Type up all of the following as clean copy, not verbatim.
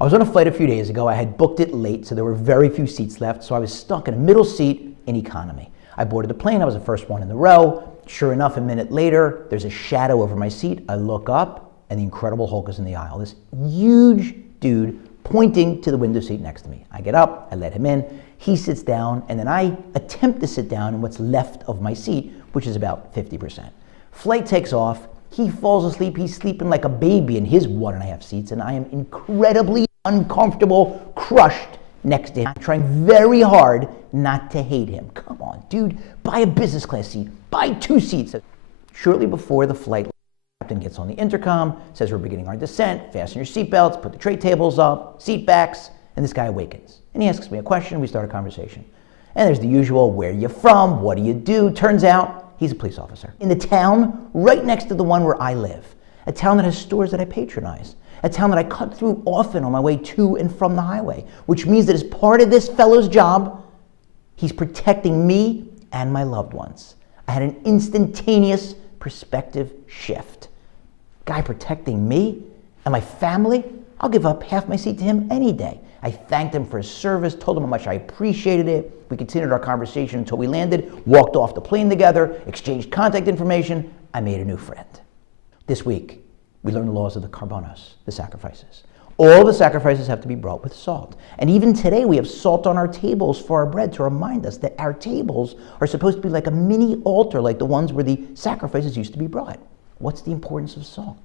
I was on a flight a few days ago. I had booked it late, so there were very few seats left, so I was stuck in a middle seat in economy. I boarded the plane. I was the first one in the row. Sure enough, a minute later, there's a shadow over my seat. I look up, and the Incredible Hulk is in the aisle. This huge dude pointing to the window seat next to me. I get up, I let him in. He sits down, and then I attempt to sit down in what's left of my seat, which is about 50%. Flight takes off. He falls asleep. He's sleeping like a baby in his 1.5 seats, and I am incredibly uncomfortable, crushed next to him, trying very hard not to hate him. Come on, dude, buy a business class seat, buy 2 seats. Shortly before the flight, the captain gets on the intercom, says we're beginning our descent, fasten your seatbelts, put the tray tables up, seat backs, and this guy awakens. And he asks me a question, we start a conversation. And there's the usual, where are you from, what do you do? Turns out, he's a police officer. In the town right next to the one where I live, a town that has stores that I patronize, a town that I cut through often on my way to and from the highway, which means that as part of this fellow's job, he's protecting me and my loved ones. I had an instantaneous perspective shift. Guy protecting me and my family? I'll give up half my seat to him any day. I thanked him for his service, told him how much I appreciated it. We continued our conversation until we landed, walked off the plane together, exchanged contact information. I made a new friend. This week, we learned the laws of the karbanos, the sacrifices. All the sacrifices have to be brought with salt. And even today, we have salt on our tables for our bread to remind us that our tables are supposed to be like a mini altar, like the ones where the sacrifices used to be brought. What's the importance of salt?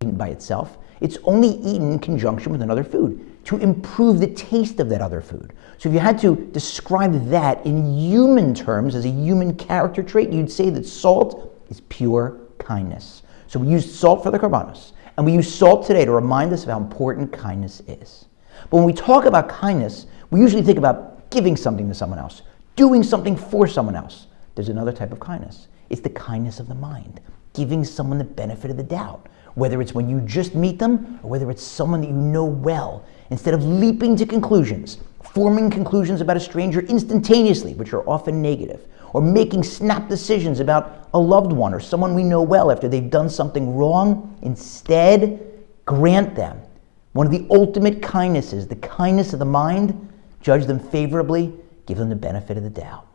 Eaten by itself, it's only eaten in conjunction with another food to improve the taste of that other food. So if you had to describe that in human terms as a human character trait, you'd say that salt is pure kindness. So we use salt for the karbanos, and we use salt today to remind us of how important kindness is. But when we talk about kindness, we usually think about giving something to someone else, doing something for someone else. There's another type of kindness. It's the kindness of the mind, giving someone the benefit of the doubt, whether it's when you just meet them or whether it's someone that you know well. Instead of leaping to conclusions, forming conclusions about a stranger instantaneously, which are often negative, or making snap decisions about a loved one or someone we know well after they've done something wrong, instead, grant them one of the ultimate kindnesses, the kindness of the mind, judge them favorably, give them the benefit of the doubt.